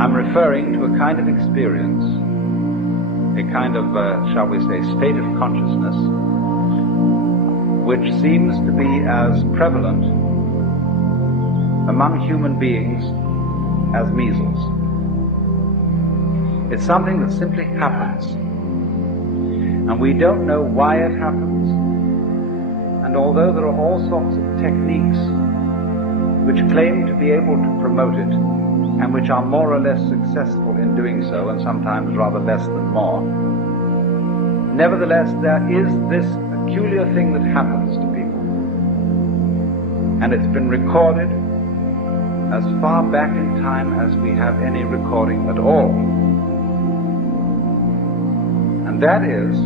I'm referring to a kind of experience, a kind of, shall we say, state of consciousness, which seems to be as prevalent among human beings as measles. It's something that simply happens, and we don't know why it happens, and although there are all sorts of techniques which claim to be able to promote it, and which are more or less successful in doing so, and sometimes rather less than more, nevertheless there is this peculiar thing that happens to people, and it's been recorded as far back in time as we have any recording at all. And that is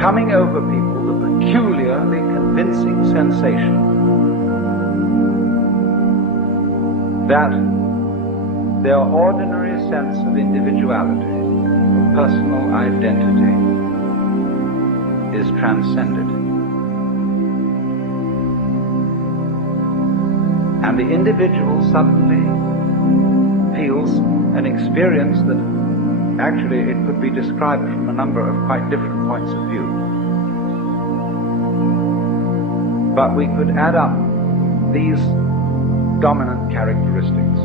coming over people the peculiarly convincing sensation that their ordinary sense of individuality, of personal identity, is transcended. And the individual suddenly feels an experience that actually it could be described from a number of quite different points of view. But we could add up these dominant characteristics.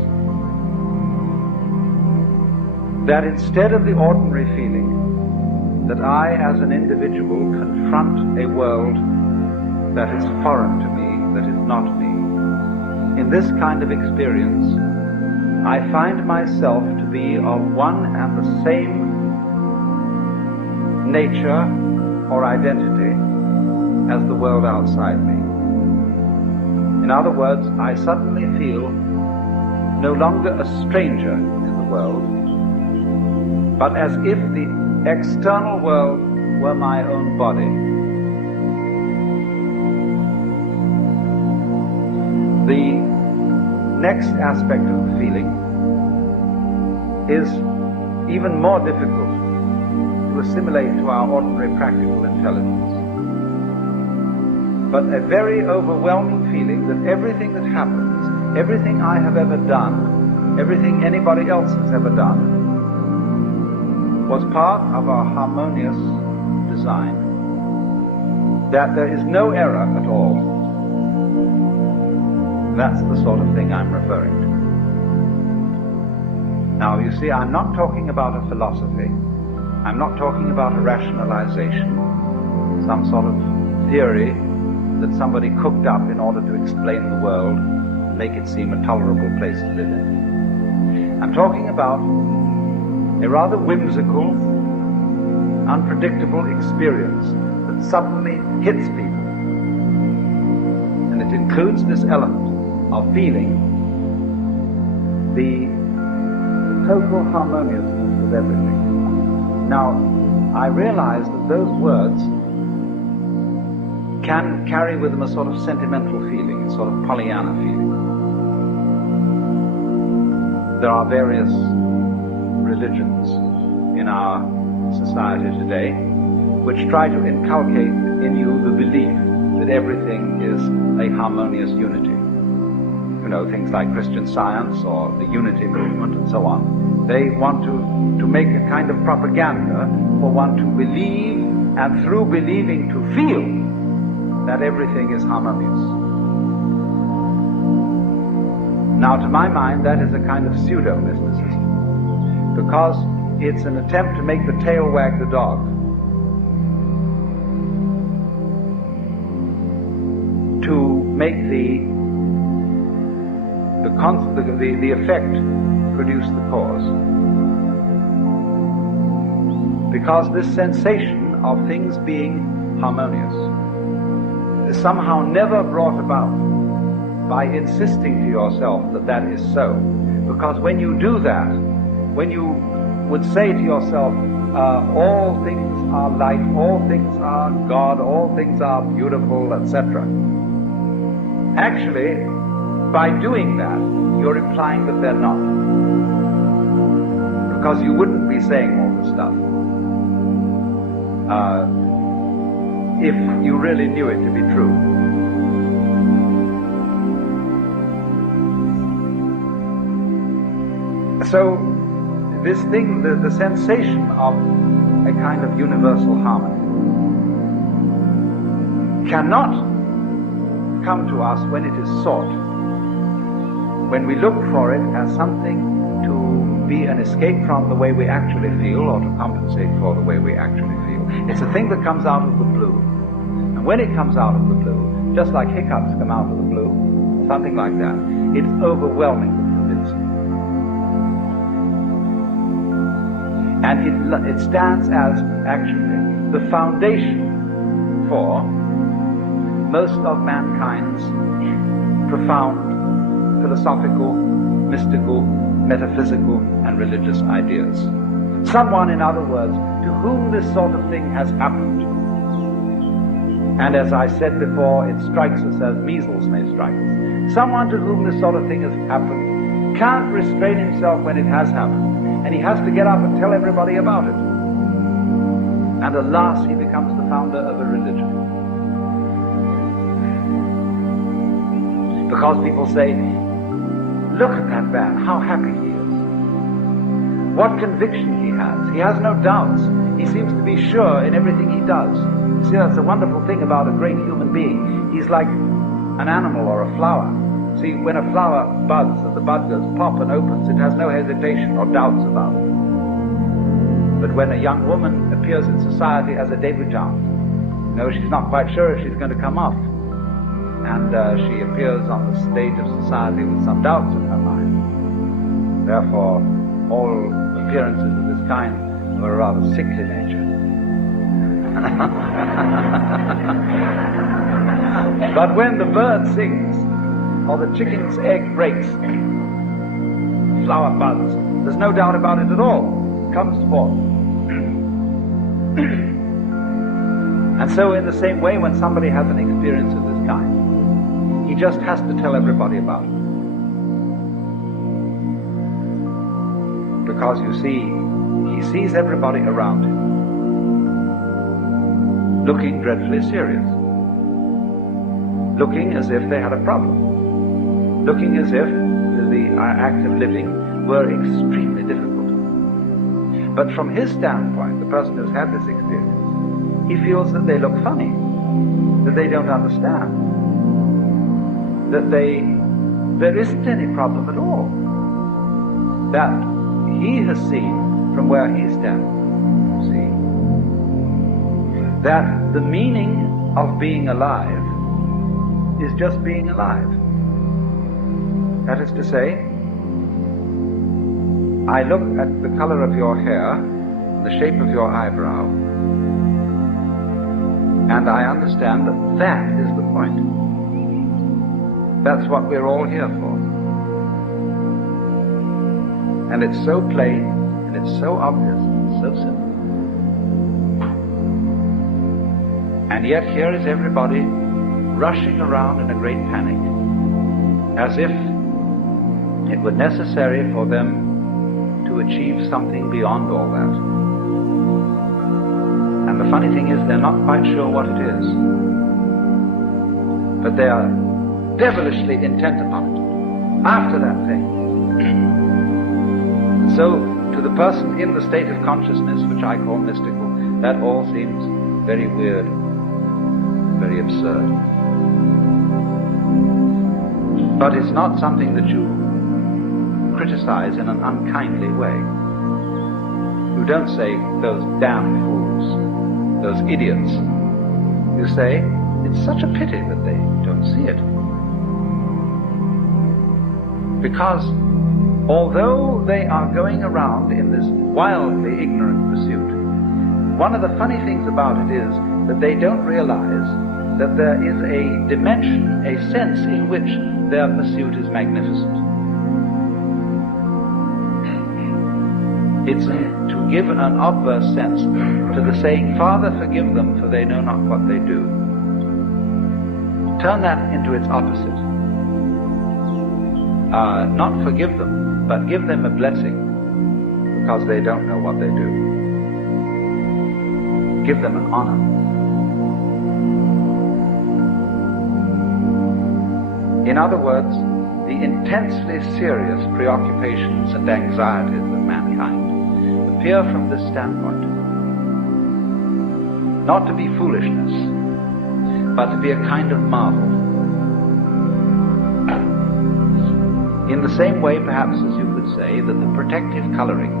That instead of the ordinary feeling that I as an individual confront a world that is foreign to me, that is not me, in this kind of experience I find myself to be of one and the same nature or identity as the world outside me. In other words, I suddenly feel no longer a stranger in the world, but as if the external world were my own body. The next aspect of the feeling is even more difficult to assimilate to our ordinary practical intelligence, but a very overwhelming feeling that everything that happens, everything I have ever done, everything anybody else has ever done, was part of our harmonious design, that there is no error at all. That's the sort of thing I'm referring to. Now, you see, I'm not talking about a philosophy. I'm not talking about a rationalization, some sort of theory that somebody cooked up in order to explain the world and make it seem a tolerable place to live in. I'm talking about a rather whimsical, unpredictable experience that suddenly hits people. And it includes this element of feeling the total harmoniousness of everything. Now, I realize that those words can carry with them a sort of sentimental feeling, a sort of Pollyanna feeling. There are various religions in our society today which try to inculcate in you the belief that everything is a harmonious unity. You know, things like Christian Science or the Unity movement and so on. They want to make a kind of propaganda for one to believe, and through believing to feel that everything is harmonious. Now, to my mind, that is a kind of pseudo-mysticism, because it's an attempt to make the tail wag the dog. To make the effect produce the cause. Because this sensation of things being harmonious is somehow never brought about by insisting to yourself that that is so. Because when you do that, when you would say to yourself, all things are light, all things are God, all things are beautiful, etc. Actually, by doing that, you're implying that they're not. Because you wouldn't be saying all this stuff if you really knew it to be true. So this thing, the sensation of a kind of universal harmony cannot come to us when it is sought, when we look for it as something to be an escape from the way we actually feel or to compensate for the way we actually feel. It's a thing that comes out of the blue. And when it comes out of the blue, just like hiccups come out of the blue, something like that, it's overwhelmingly convincing. And it stands as actually the foundation for most of mankind's profound philosophical, mystical, metaphysical, and religious ideas. Someone, in other words, to whom this sort of thing has happened. And as I said before, it strikes us as measles may strike us. Someone to whom this sort of thing has happened can't restrain himself when it has happened, and he has to get up and tell everybody about it. And alas, he becomes the founder of a religion. Because people say, look at that man, how happy he is. What conviction he has. He has no doubts. He seems to be sure in everything he does. See, that's a wonderful thing about a great human being. He's like an animal or a flower. See, when a flower buds and the bud goes pop and opens, it has no hesitation or doubts about it. But when a young woman appears in society as a debutante, she's not quite sure if she's going to come off. And she appears on the stage of society with some doubts in her mind. Therefore, all appearances of this kind are a rather sickly nature. But when the bird sings, or the chicken's egg breaks, flower buds, there's no doubt about it at all. It comes forth. And so in the same way, when somebody has an experience of this kind, he just has to tell everybody about it. Because you see, he sees everybody around him looking dreadfully serious, looking as if they had a problem, looking as if the act of living were extremely difficult. But from his standpoint, the person who's had this experience, he feels that they look funny, that they don't understand, that there isn't any problem at all, that he has seen from where he stands, see, that the meaning of being alive is just being alive. That is to say, I look at the color of your hair, the shape of your eyebrow, and I understand that that is the point. That's what we're all here for. And it's so plain, and it's so obvious, and so simple. And yet here is everybody rushing around in a great panic, as if it were necessary for them to achieve something beyond all that. And the funny thing is, they're not quite sure what it is, but they are devilishly intent upon it, after that thing. So, to the person in the state of consciousness, which I call mystical, that all seems very weird, very absurd. But it's not something that you criticize in an unkindly way. You don't say, those damn fools, those idiots. You say, it's such a pity that they don't see it. Because although they are going around in this wildly ignorant pursuit, one of the funny things about it is that they don't realize that there is a dimension, a sense in which their pursuit is magnificent. It's to give an obverse sense to the saying, Father, forgive them, for they know not what they do. Turn that into its opposite. Not forgive them, but give them a blessing, because they don't know what they do. Give them an honor. In other words, the the intensely serious preoccupations and anxieties of mankind appear from this standpoint. Not to be foolishness, but to be a kind of marvel. In the same way, perhaps, as you could say that the protective coloring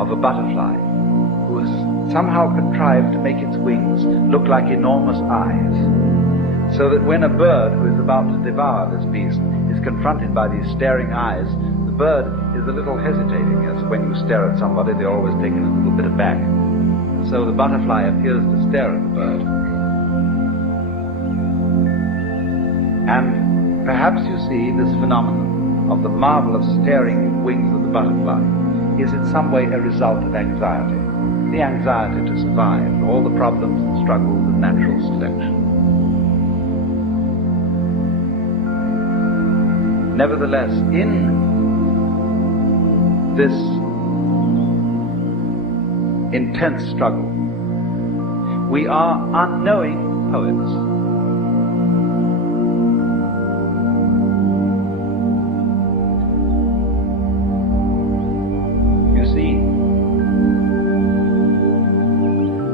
of a butterfly, who has somehow contrived to make its wings look like enormous eyes, so that when a bird who is about to devour this beast is confronted by these staring eyes, the bird is a little hesitating, as when you stare at somebody, they're always taken a little bit aback. So the butterfly appears to stare at the bird. And perhaps you see this phenomenon of the marvelous staring wings of the butterfly is in some way a result of anxiety. The anxiety to survive, all the problems and struggles of natural selection. Nevertheless, in this intense struggle, we are unknowing poets.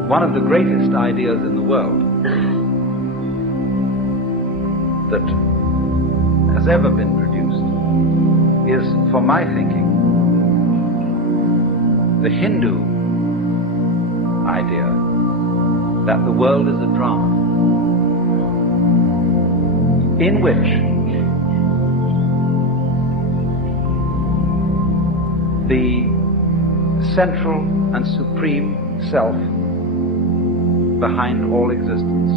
One of the greatest ideas in the world that has ever been produced is, for my thinking, the Hindu idea that the world is a drama in which the central and supreme self behind all existence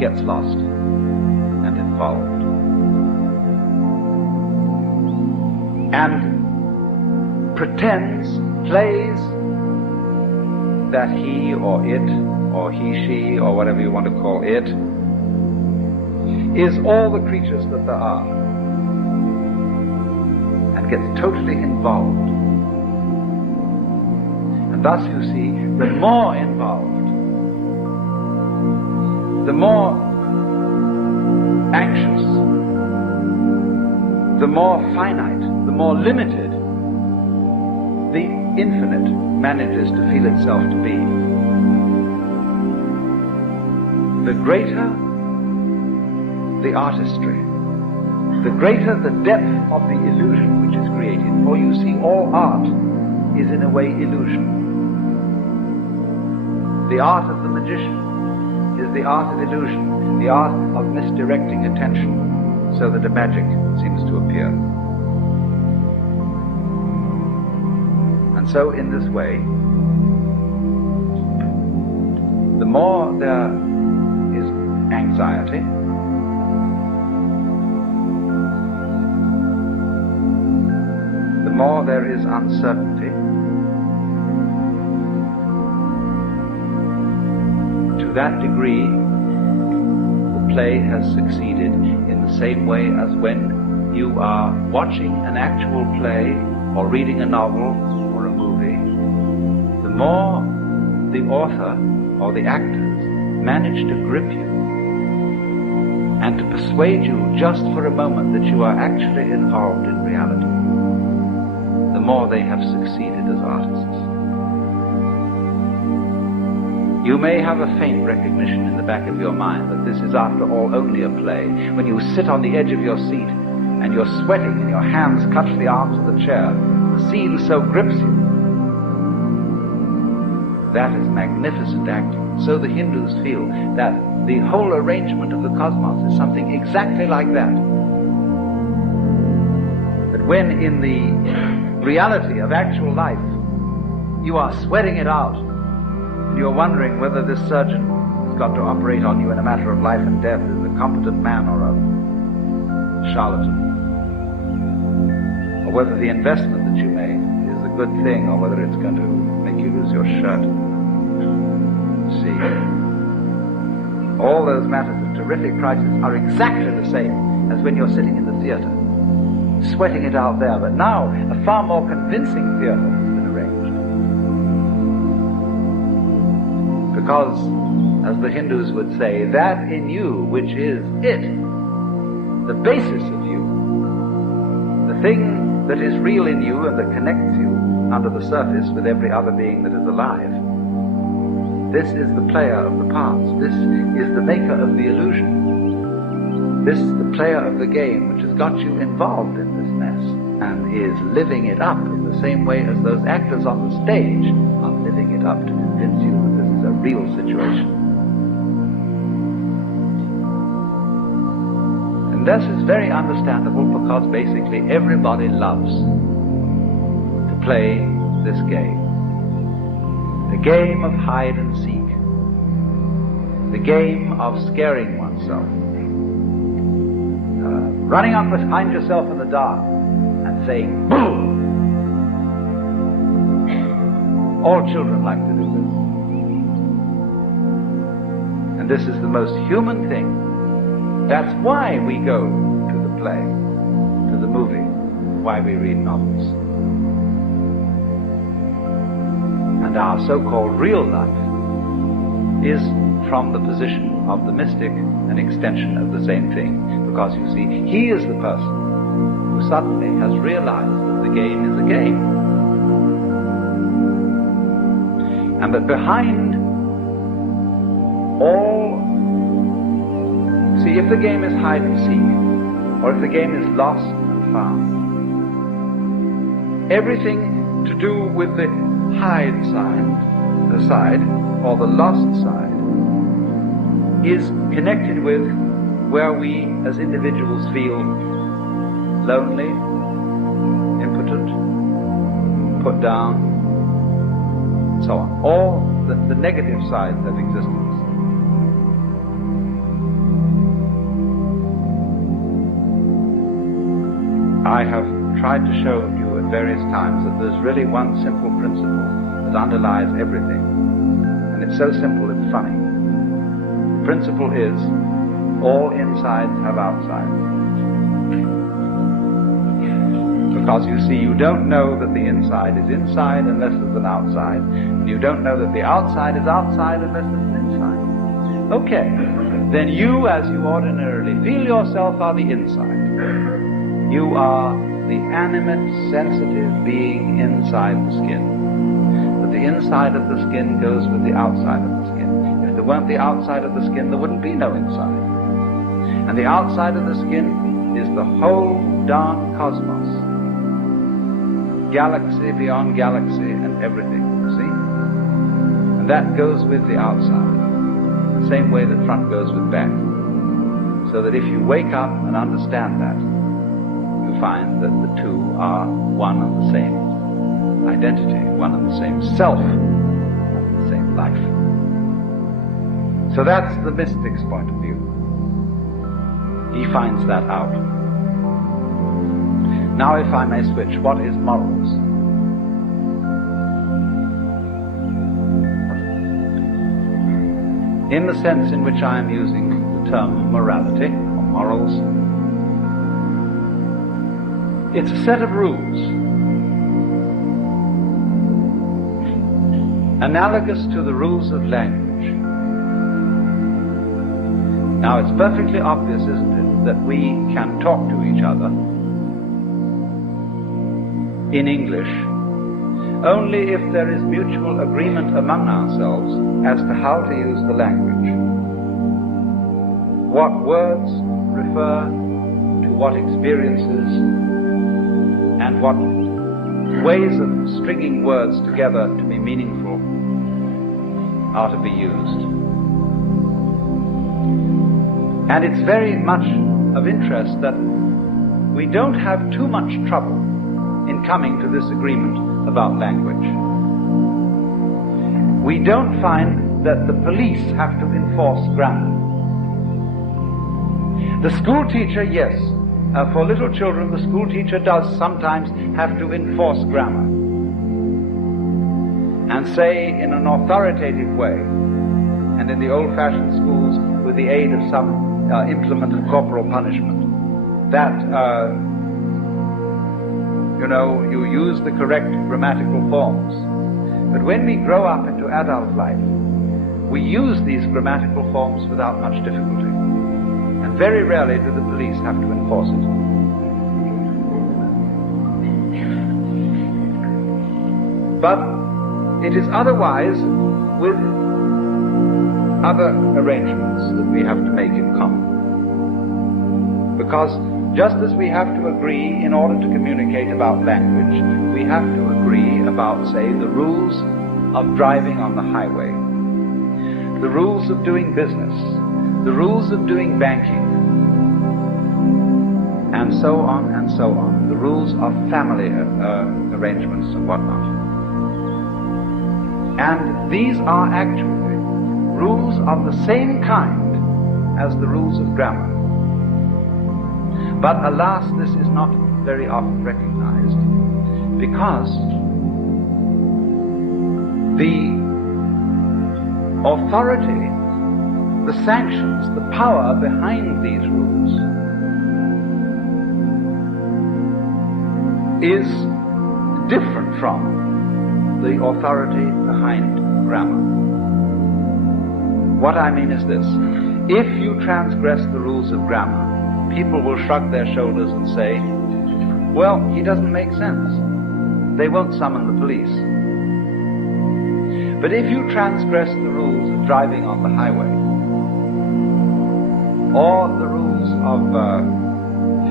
gets lost and involved, and pretends, plays that he or it or he, she, or whatever you want to call it, is all the creatures that there are, and gets totally involved. Thus, you see, the more involved, the more anxious, the more finite, the more limited the infinite manages to feel itself to be, the greater the artistry, the greater the depth of the illusion which is created. For you see, all art is in a way illusion. The art of the magician is the art of illusion, the art of misdirecting attention so that a magic seems to appear. And so in this way, the more there is anxiety, the more there is uncertainty, to that degree, the play has succeeded in the same way as when you are watching an actual play or reading a novel or a movie. The more the author or the actors manage to grip you and to persuade you just for a moment that you are actually involved in reality, the more they have succeeded as artists. You may have a faint recognition in the back of your mind that this is after all only a play. When you sit on the edge of your seat and you're sweating and your hands clutch the arms of the chair, the scene so grips you. That is magnificent acting. So the Hindus feel that the whole arrangement of the cosmos is something exactly like that. That when in the reality of actual life you are sweating it out, and you're wondering whether this surgeon who's got to operate on you in a matter of life and death is a competent man or a charlatan, or whether the investment that you made is a good thing, or whether it's going to make you lose your shirt. See, all those matters of terrific crisis are exactly the same as when you're sitting in the theater, sweating it out there, but now a far more convincing theater has been arranged. Because, as the Hindus would say, that in you which is it the basis of you, the thing that is real in you and that connects you under the surface with every other being that is alive. This is the player of the parts. This is the maker of the illusion. This is the player of the game which has got you involved in this mess and is living it up in the same way as those actors on the stage are living it up to convince you that this is a real situation. And this is very understandable because basically everybody loves to play this game. The game of hide and seek. The game of scaring oneself. Running up behind yourself in the dark and saying, boom! All children like to do this. And this is the most human thing. That's why we go to the play, to the movie, why we read novels. And our so-called real life is from the position of the mystic an extension of the same thing. Because you see, he is the person who suddenly has realized that the game is a game. And that behind all, see, if the game is hide and seek, or if the game is lost and found, everything to do with the hide side, or the lost side, is connected with where we as individuals feel lonely, impotent, put down, so on. All the negative sides of existence. I have tried to show you at various times that there's really one simple principle that underlies everything. And it's so simple it's funny. The principle is all insides have outsides. Because you see, you don't know that the inside is inside unless there's an outside. And you don't know that the outside is outside unless there's an inside. Okay, then you, as you ordinarily feel yourself, are the inside. You are the animate, sensitive being inside the skin. But the inside of the skin goes with the outside of the skin. If there weren't the outside of the skin, there wouldn't be no inside. And the outside of the skin is the whole darn cosmos. Galaxy beyond galaxy and everything, you see? And that goes with the outside. The same way that front goes with back. So that if you wake up and understand that, you find that the two are one and the same identity, one and the same self, one and the same life. So that's the mystic's point of view. He finds that out. Now if I may switch, what is morals? In the sense in which I am using the term morality, or morals, it's a set of rules analogous to the rules of language. Now it's perfectly obvious, isn't it, that we can talk to each other in English only if there is mutual agreement among ourselves as to how to use the language. What words refer to what experiences and what ways of stringing words together to be meaningful are to be used. And it's very much of interest that we don't have too much trouble in coming to this agreement about language. We don't find that the police have to enforce grammar. The school teacher, yes, for little children, the school teacher does sometimes have to enforce grammar and say in an authoritative way, and in the old-fashioned schools with the aid of some implement of corporal punishment, that you use the correct grammatical forms. But when we grow up into adult life, we use these grammatical forms without much difficulty. And and very rarely do the police have to enforce it. But it is otherwise with other arrangements that we have to make in common. Because just as we have to agree in order to communicate about language, we have to agree about, say, the rules of driving on the highway, the rules of doing business, the rules of doing banking, and so on and so on, the rules of family arrangements and whatnot. And these are actually rules of the same kind as the rules of grammar. But alas, this is not very often recognized, because the authority, the sanctions, the power behind these rules is different from the authority behind grammar. What I mean is this: if you transgress the rules of grammar, people will shrug their shoulders and say, well, he doesn't make sense. They won't summon the police. But if you transgress the rules of driving on the highway, or the rules of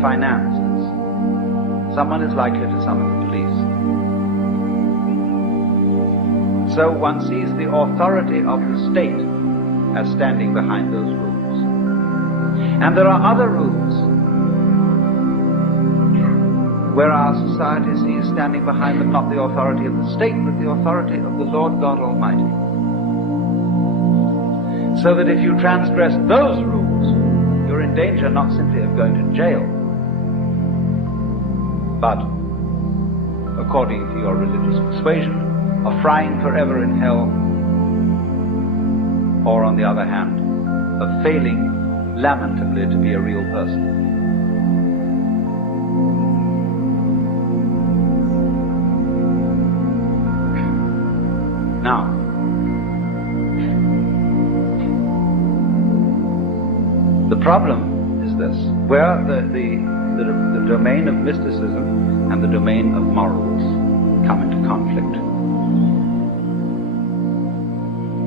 finances, someone is likely to summon the police. So one sees the authority of the state as standing behind those rules. And there are other rules where our society sees standing behind them not the authority of the state, but the authority of the Lord God Almighty. So that if you transgress those rules, you're in danger not simply of going to jail, but, according to your religious persuasion, of frying forever in hell, or on the other hand, of failing lamentably to be a real person. Now, the problem is this: where the domain of mysticism and the domain of morals come into conflict.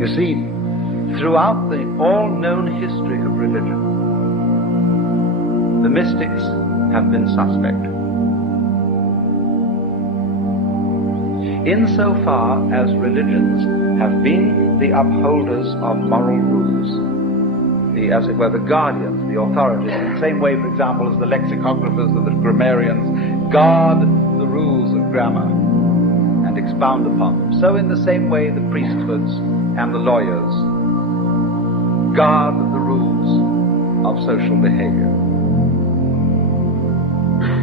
You see, throughout the all-known history of religion, the mystics have been suspect. Insofar as religions have been the upholders of moral rules, as it were, the guardians, the authorities, in the same way, for example, as the lexicographers or the grammarians guard the rules of grammar and expound upon them, so in the same way the priesthoods and the lawyers guard the rules of social behavior.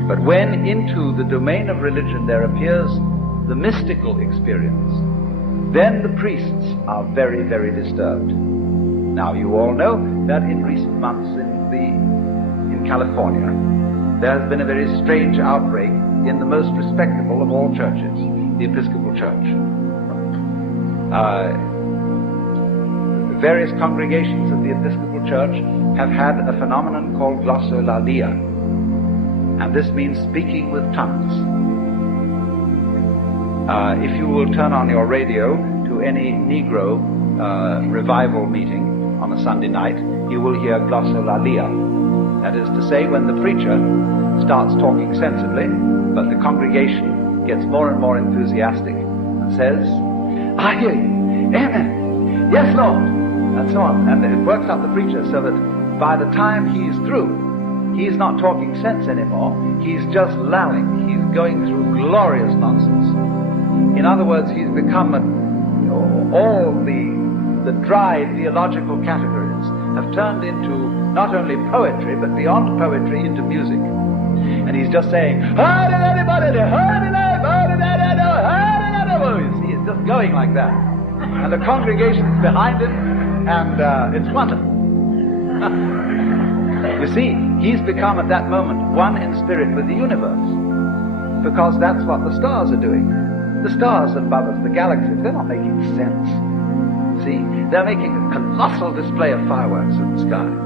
But when into the domain of religion there appears the mystical experience, then the priests are very, very disturbed. Now, you all know that in recent months in California, there has been a very strange outbreak in the most respectable of all churches, the Episcopal Church. Various congregations of the Episcopal Church have had a phenomenon called glossolalia, and this means speaking with tongues. If you will turn on your radio to any Negro revival meeting on a Sunday night, you will hear glossolalia. That is to say, when the preacher starts talking sensibly, but the congregation gets more and more enthusiastic and says, I hear you, amen, yes Lord, and so on. And it works up the preacher so that by the time he's through, he's not talking sense anymore, he's just lalling, he's going through glorious nonsense. In other words, he's become all the dry theological categories have turned into not only poetry, but beyond poetry into music. And he's just saying, you see, it's just going like that. And the congregation's behind him, and it's wonderful. You see, he's become at that moment one in spirit with the universe, because that's what the stars are doing. The stars above us, the galaxies, they're not making sense. See, they're making a colossal display of fireworks in the skies.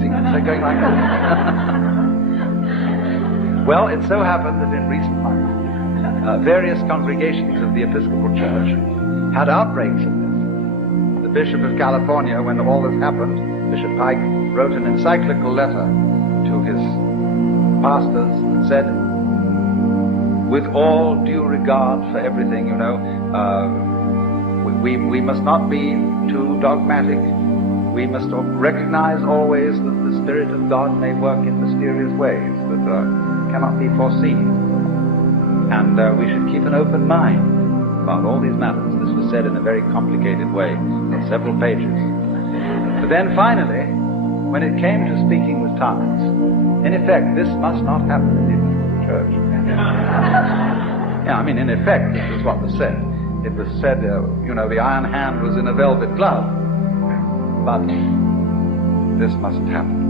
See, they're going like that. Well, it so happened that in recent months, various congregations of the Episcopal Church had outbreaks of this. The Bishop of California, when all this happened, Bishop Pike wrote an encyclical letter to his pastors and said, with all due regard for everything, we must not be too dogmatic. We must recognize always that the Spirit of God may work in mysterious ways that cannot be foreseen. And we should keep an open mind about all these matters. This was said in a very complicated way, in several pages. But then finally, when it came to speaking with tongues, in effect, this must not happen in the Episcopal Church. Yeah, I mean, in effect, this is what was said. It was said, the iron hand was in a velvet glove. But this mustn't happen.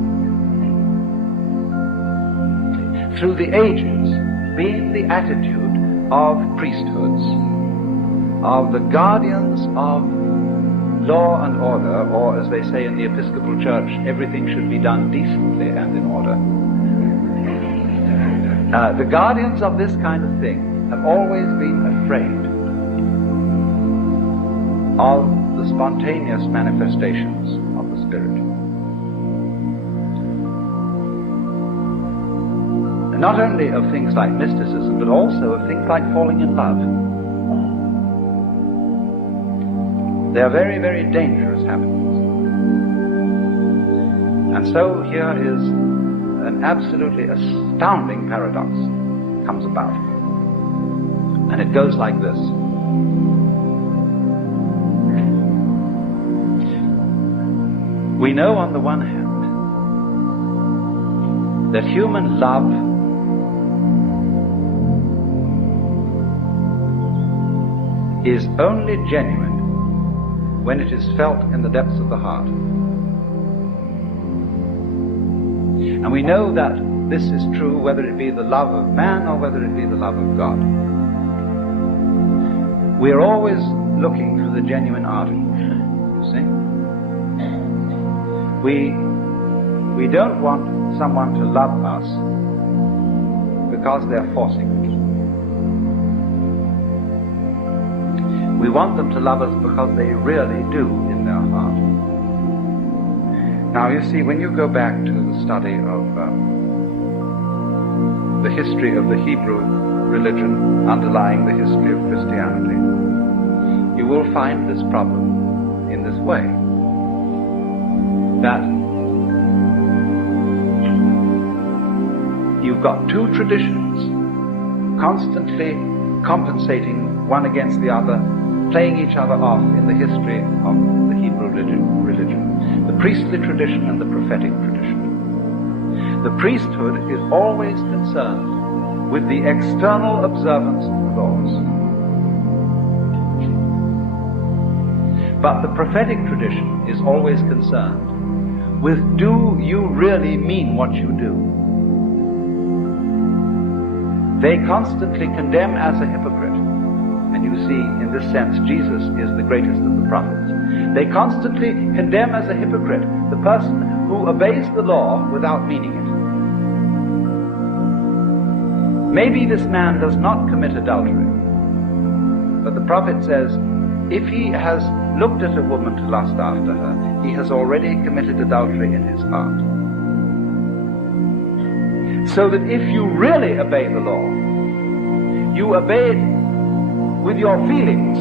Through the ages, being the attitude of priesthoods, of the guardians of law and order, or as they say in the Episcopal Church, everything should be done decently and in order. The guardians of this kind of thing have always been afraid of the spontaneous manifestations of the Spirit. And not only of things like mysticism, but also of things like falling in love. They are very, very dangerous happenings. And so here is an absolutely astounding paradox comes about. And it goes like this. We know on the one hand that human love is only genuine when it is felt in the depths of the heart. And we know that this is true whether it be the love of man or whether it be the love of God. We are always looking for the genuine article, you see. We don't want someone to love us because they're forcing it. We want them to love us because they really do in their heart. Now, you see, when you go back to the study of the history of the Hebrew religion underlying the history of Christianity, you will find this problem in this way. That you've got two traditions constantly compensating one against the other, playing each other off in the history of the Hebrew religion. The priestly tradition and the prophetic tradition. The priesthood is always concerned with the external observance of the laws. But the prophetic tradition is always concerned with, do you really mean what you do? They constantly condemn as a hypocrite. And you see, in this sense, Jesus is the greatest of the prophets. They constantly condemn as a hypocrite the person who obeys the law without meaning it. Maybe this man does not commit adultery, but the prophet says, if he has looked at a woman to lust after her, he has already committed adultery in his heart. So that if you really obey the law, you obey it with your feelings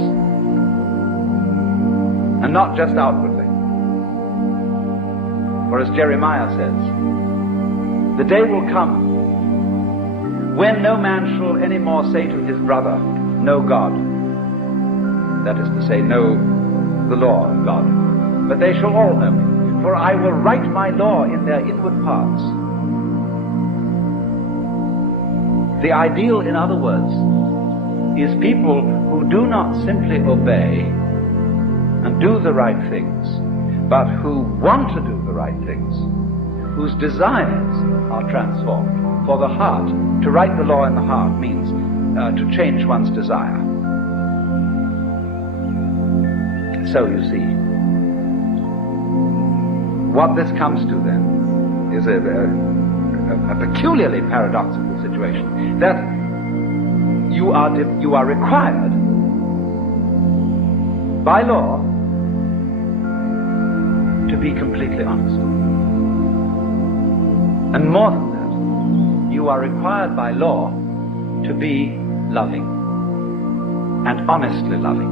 and not just outwardly. For as Jeremiah says, the day will come when no man shall any more say to his brother, know God. That is to say, know the law of God. But they shall all know me, for I will write my law in their inward parts. The ideal, in other words, is people who do not simply obey and do the right things, but who want to do the right things, whose desires are transformed. For the heart, to write the law in the heart means to change one's desire. So you see, what this comes to then is a peculiarly paradoxical situation, that you are required by law to be completely honest. And more than that, you are required by law to be loving, and honestly loving.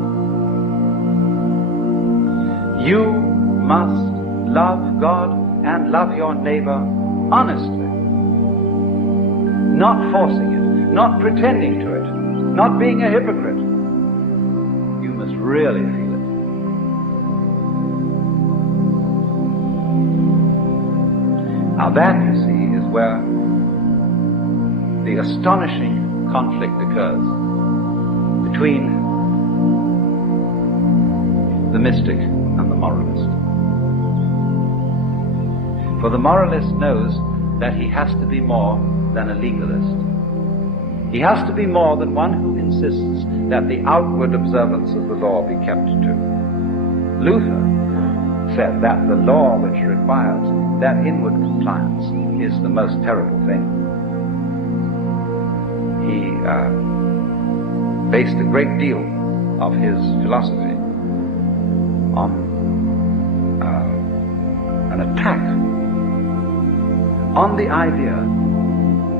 You must love God and love your neighbor honestly, not forcing it, not pretending to it, not being a hypocrite. You must really feel it. Now that, you see, is where the astonishing conflict occurs between the mystic and the moralist. For the moralist knows that he has to be more than a legalist. He has to be more than one who insists that the outward observance of the law be kept to. Luther said that the law which requires that inward compliance is the most terrible thing. He based a great deal of his philosophy on an attack on the idea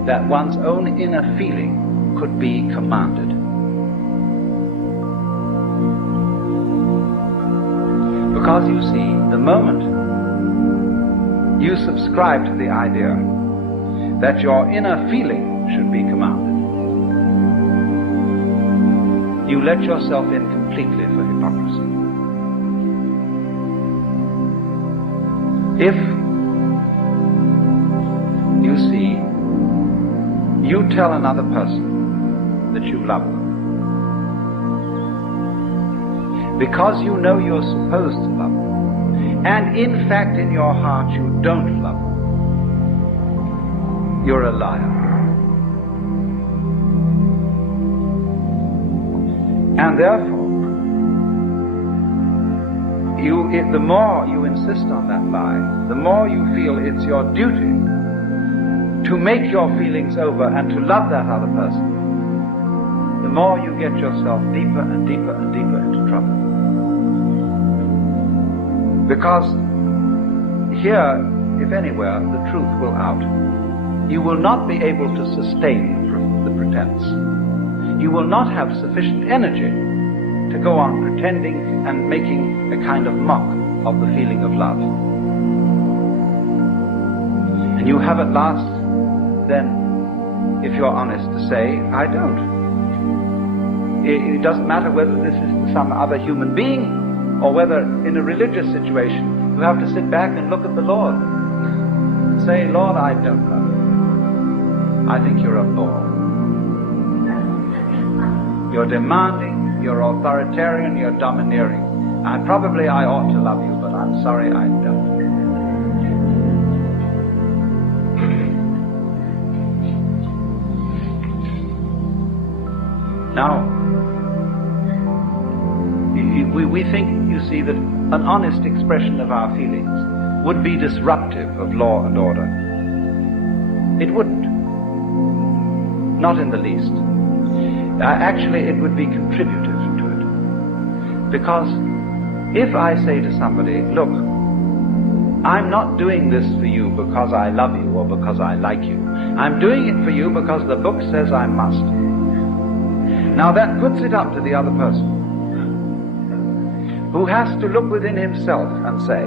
that one's own inner feeling could be commanded. Because you see, the moment you subscribe to the idea that your inner feeling should be commanded, you let yourself in completely for hypocrisy. If you see, you tell another person that you love them because you know you're supposed to love them, and in fact in your heart you don't love them, you're a liar. And therefore, the more you insist on that lie, the more you feel it's your duty to make your feelings over and to love that other person, the more you get yourself deeper and deeper and deeper into trouble. Because here, if anywhere, the truth will out. You will not be able to sustain the pretense. You will not have sufficient energy to go on pretending and making a kind of mock of the feeling of love. And you have at last, then, if you're honest, to say, I don't. It doesn't matter whether this is some other human being or whether in a religious situation you have to sit back and look at the Lord and say, Lord, I don't love you. I think you're a bore. You're demanding, you're authoritarian, you're domineering. And probably I ought to love you, but I'm sorry I don't. Now, we think, you see, that an honest expression of our feelings would be disruptive of law and order. It wouldn't. Not in the least. Actually, it would be contributive to it. Because if I say to somebody, look, I'm not doing this for you because I love you or because I like you. I'm doing it for you because the book says I must. Now that puts it up to the other person, who has to look within himself and say,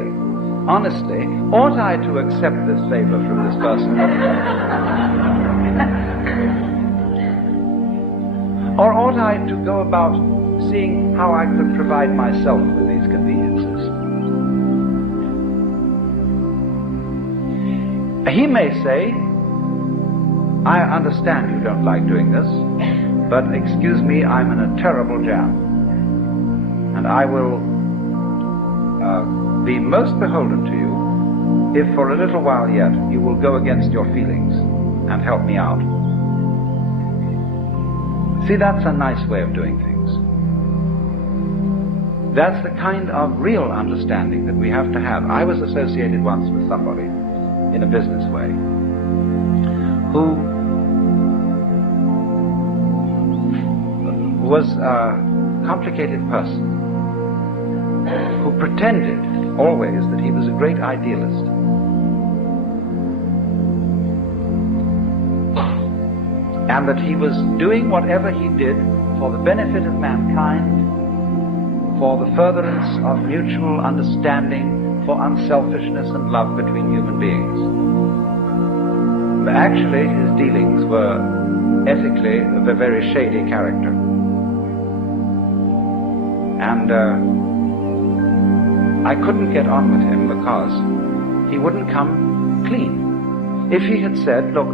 honestly, ought I to accept this favor from this person? Or ought I to go about seeing how I could provide myself with these conveniences? He may say, I understand you don't like doing this, but excuse me, I'm in a terrible jam, and I will be most beholden to you if for a little while yet you will go against your feelings and help me out. See, that's a nice way of doing things. That's the kind of real understanding that we have to have. I was associated once with somebody in a business way who was a complicated person who pretended always that he was a great idealist. And that he was doing whatever he did for the benefit of mankind, for the furtherance of mutual understanding, for unselfishness and love between human beings. But actually, his dealings were ethically of a very shady character. And I couldn't get on with him because he wouldn't come clean. If he had said, look,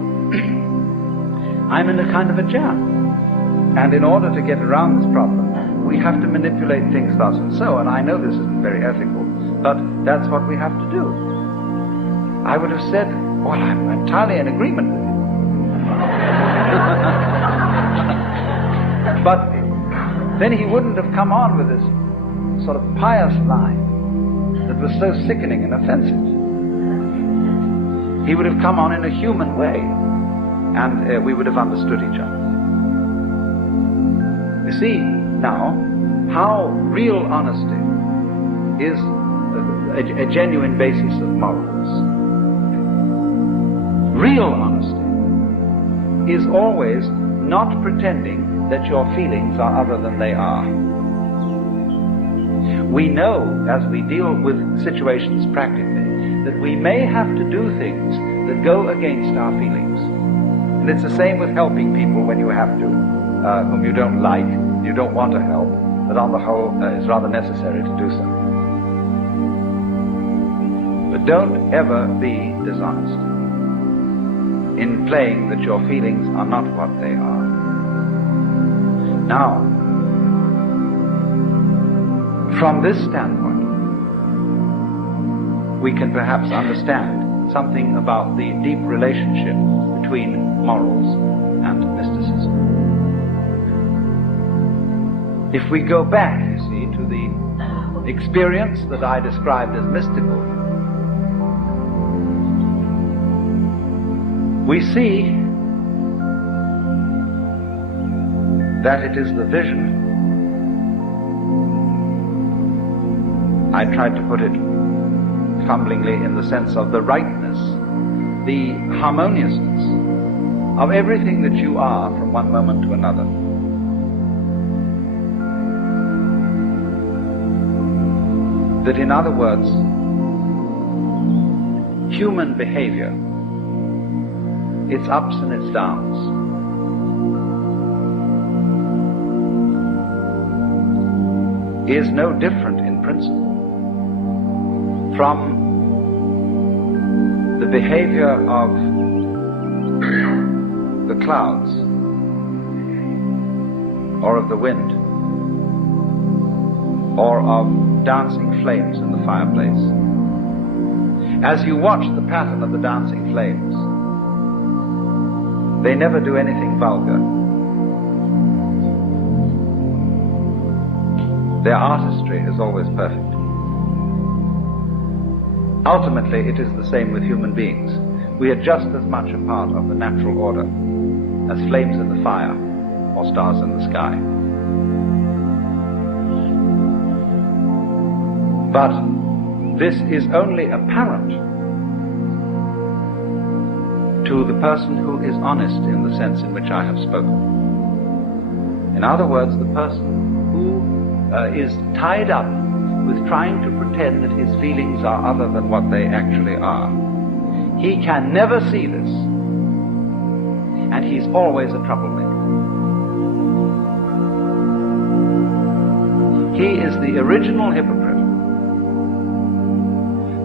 I'm in a kind of a jam, and in order to get around this problem, we have to manipulate things thus and so, and I know this isn't very ethical, but that's what we have to do. I would have said, well, I'm entirely in agreement with you. But then he wouldn't have come on with this sort of pious line that was so sickening and offensive. He would have come on in a human way, and we would have understood each other. You see, now, how real honesty is a genuine basis of morals. Real honesty is always not pretending that your feelings are other than they are. We know, as we deal with situations practically, that we may have to do things that go against our feelings. And it's the same with helping people when you have to, whom you don't like, you don't want to help, but on the whole, it's rather necessary to do so. But don't ever be dishonest in playing that your feelings are not what they are. Now, from this standpoint, we can perhaps understand something about the deep relationship between morals and mysticism. If we go back, you see, to the experience that I described as mystical, we see that it is the vision. I tried to put it fumblingly in the sense of the rightness, the harmoniousness of everything that you are from one moment to another. That, in other words, human behavior, its ups and its downs, is no different in principle from the behavior of the clouds or of the wind or of dancing flames in the fireplace. As you watch the pattern of the dancing flames, they never do anything vulgar. Their artistry is always perfect. Ultimately, it is the same with human beings. We are just as much a part of the natural order as flames in the fire or stars in the sky. But this is only apparent to the person who is honest in the sense in which I have spoken. In other words, the person who is tied up with trying to pretend that his feelings are other than what they actually are. He can never see this, and he's always a troublemaker. He is the original hypocrite.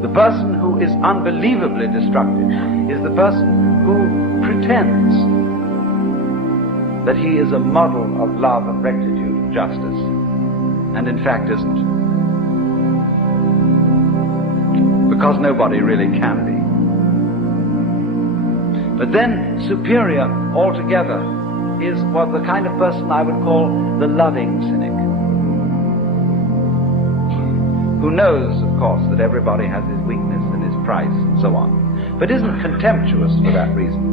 The person who is unbelievably destructive is the person who pretends that he is a model of love and rectitude and justice, and in fact isn't. Because nobody really can be. But then, superior altogether is what the kind of person I would call the loving cynic. who knows, of course, that everybody has his weakness and his price and so on, but isn't contemptuous for that reason.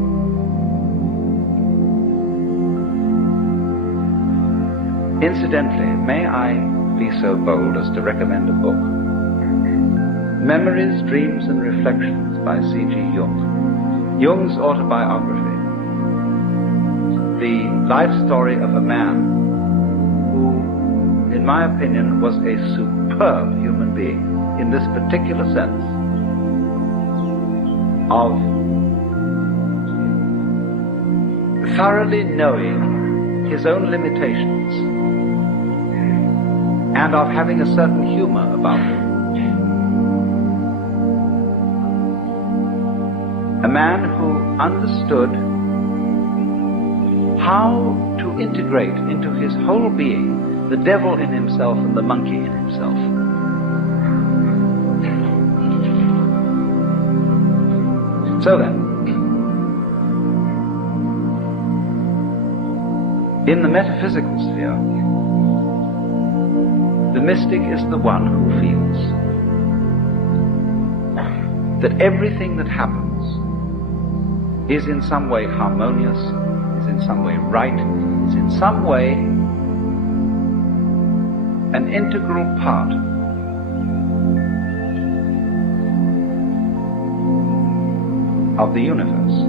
Incidentally, may I be so bold as to recommend a book? Memories, Dreams and Reflections by C.G. Jung. Jung's autobiography. The life story of a man who, in my opinion, was a superb human being in this particular sense of thoroughly knowing his own limitations and of having a certain humor about him. A man who understood how to integrate into his whole being the devil in himself and the monkey in himself. So then, in the metaphysical sphere, the mystic is the one who feels that everything that happens is in some way harmonious, is in some way right, is in some way an integral part of the universe.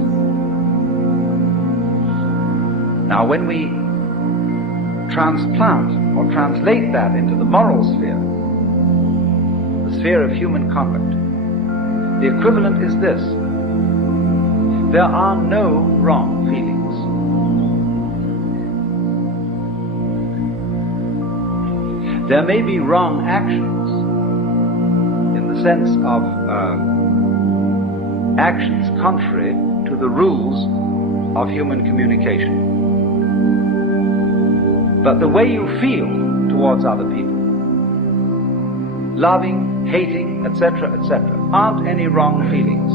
Now, when we transplant or translate that into the moral sphere, the sphere of human conduct, the equivalent is this: there are no wrong feelings. There may be wrong actions in the sense of actions contrary to the rules of human communication. But the way you feel towards other people, loving, hating, etc., etc., aren't any wrong feelings.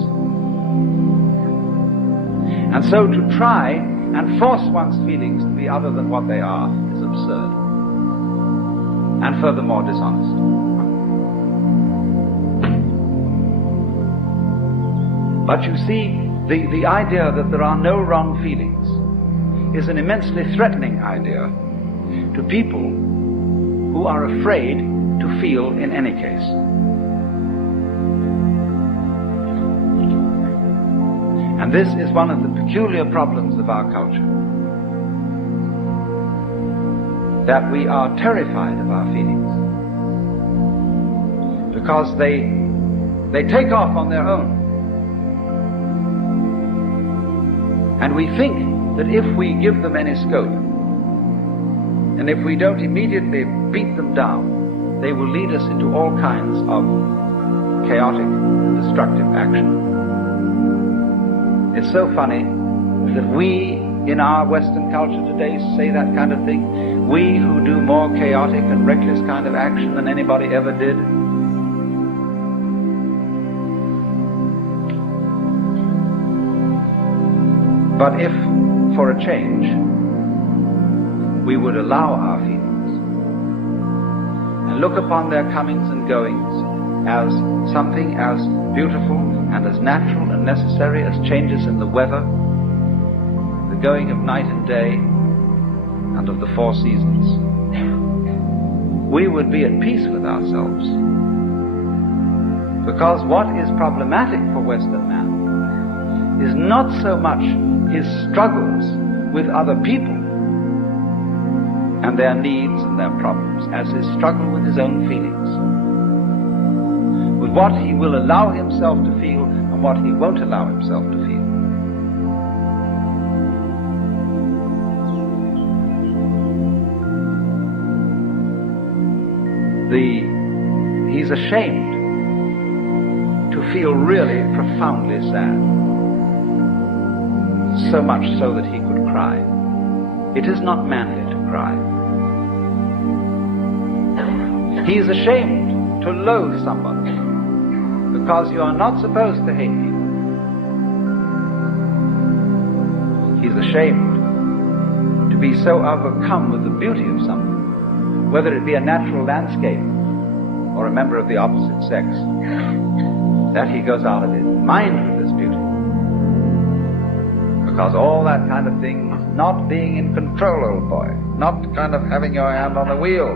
And so to try and force one's feelings to be other than what they are is absurd, and furthermore dishonest. But you see, the idea that there are no wrong feelings is an immensely threatening idea to people who are afraid to feel in any case. And this is one of the peculiar problems of our culture, that we are terrified of our feelings because they take off on their own. And we think that if we give them any scope, and if we don't immediately beat them down, they will lead us into all kinds of chaotic and destructive action. It's so funny that we, in our Western culture today, say that kind of thing. We who do more chaotic and reckless kind of action than anybody ever did. But if, for a change, we would allow our feelings and look upon their comings and goings as something as beautiful and as natural and necessary as changes in the weather, the going of night and day, and of the four seasons, we would be at peace with ourselves. Because what is problematic for Western man is not so much his struggles with other people and their needs and their problems as his struggle with his own feelings, with what he will allow himself to feel and what he won't allow himself to feel. He's ashamed to feel really profoundly sad, so much so that he could cry. It is not manly to cry. He is ashamed to loathe somebody, because you are not supposed to hate people. He's ashamed to be so overcome with the beauty of something, whether it be a natural landscape, or a member of the opposite sex, that he goes out of his mind with this beauty. Because all that kind of thing is not being in control, old boy. Not kind of having your hand on the wheel.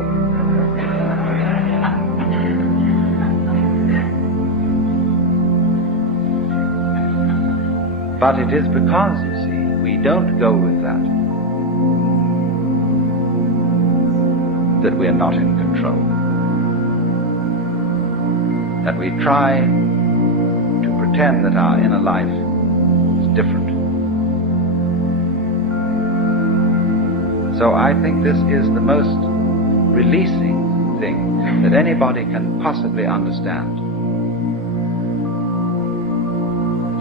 But it is because, you see, we don't go with that we are not in control. That we try to pretend that our inner life is different. So I think this is the most releasing thing that anybody can possibly understand.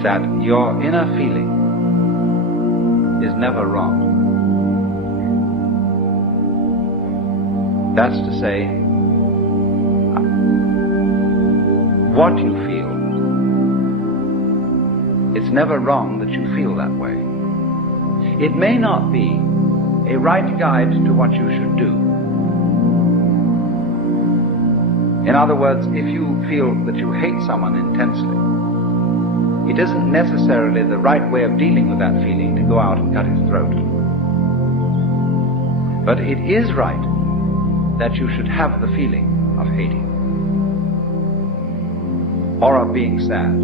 That your inner feeling is never wrong. That's to say, what you feel, it's never wrong that you feel that way. It may not be a right guide to what you should do. In other words, if you feel that you hate someone intensely, it isn't necessarily the right way of dealing with that feeling to go out and cut his throat. But it is right that you should have the feeling of hating, or of being sad,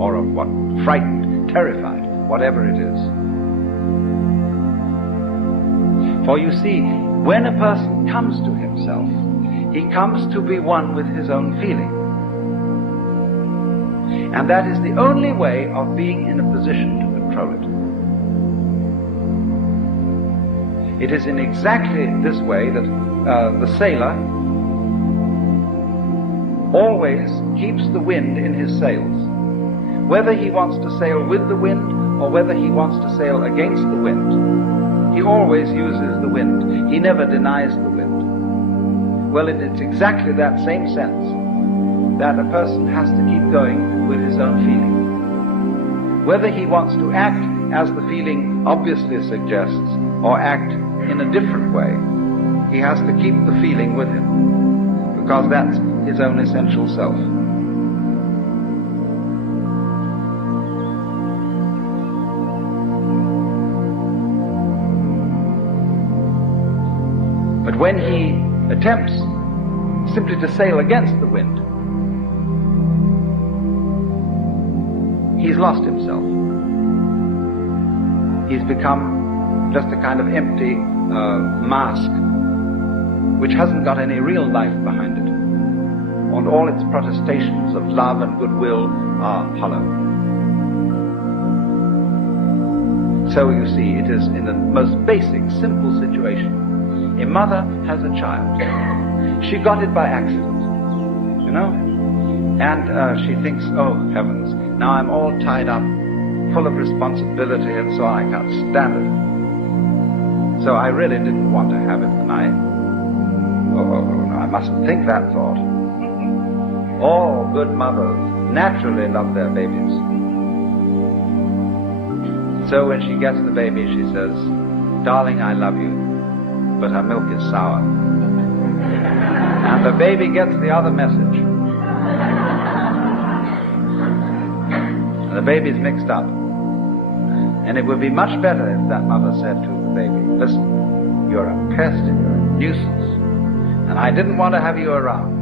or of what, frightened, terrified, whatever it is. For you see, when a person comes to himself, he comes to be one with his own feeling. And that is the only way of being in a position to control it. It is in exactly this way that the sailor always keeps the wind in his sails. Whether he wants to sail with the wind or whether he wants to sail against the wind, he always uses the wind. He never denies the wind. Well, it's exactly that same sense that a person has to keep going with his own feeling. Whether he wants to act as the feeling obviously suggests or act in a different way, he has to keep the feeling with him, because that's his own essential self. But when he attempts simply to sail against the wind, he's lost himself. He's become just a kind of empty mask which hasn't got any real life behind it. And all its protestations of love and goodwill are hollow. So you see, it is in the most basic, simple situation. A mother has a child. She got it by accident, you know? And she thinks, oh heavens, now I'm all tied up, full of responsibility and so on, I can't stand it. So I really didn't want to have it, and I mustn't think that thought. All good mothers naturally love their babies. So when she gets the baby, she says, darling, I love you, but her milk is sour. And the baby gets the other message. The baby's mixed up. And it would be much better if that mother said to the baby, listen, you're a pest, you're a nuisance, and I didn't want to have you around.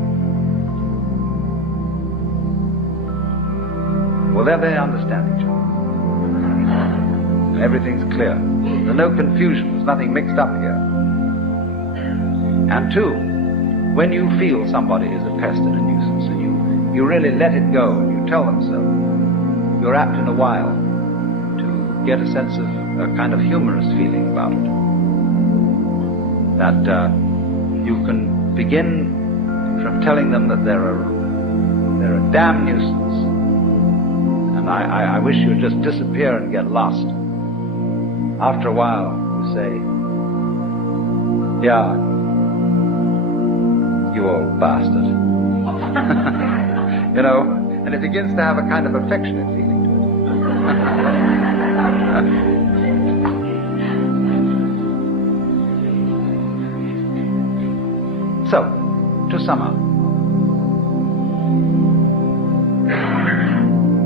Well, there they understand each other. Everything's clear. There's no confusion, there's nothing mixed up here. And two, when you feel somebody is a pest and a nuisance, and you really let it go, and you tell them so, you're apt in a while to get a sense of a kind of humorous feeling about it. That you can begin from telling them that they're a damn nuisance, and I wish you'd just disappear and get lost. After a while, you say, yeah, you old bastard. You know, and it begins to have a kind of affectionate feeling to it. So, to sum up,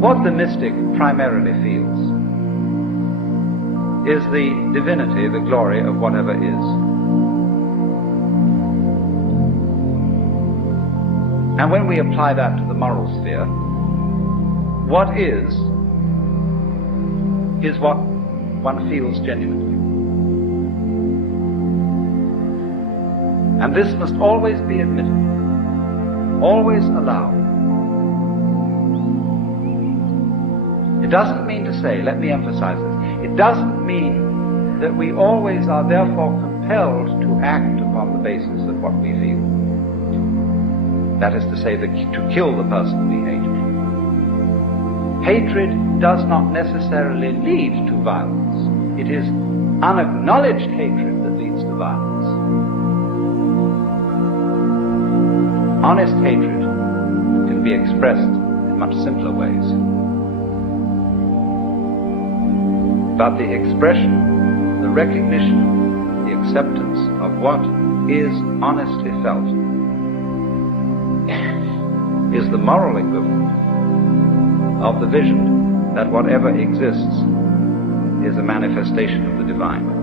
What the mystic primarily feels is the divinity, the glory of whatever is. And when we apply that to the moral sphere, what is what one feels genuinely. And this must always be admitted, always allowed. It doesn't mean to say, let me emphasize this, it doesn't mean that we always are therefore compelled to act upon the basis of what we feel. That is to say, to kill the person we hate. Hatred does not necessarily lead to violence. It is unacknowledged hatred that leads to violence. Honest hatred can be expressed in much simpler ways. But the expression, the recognition, the acceptance of what is honestly felt is the moral equivalent of the vision that whatever exists is a manifestation of the divine.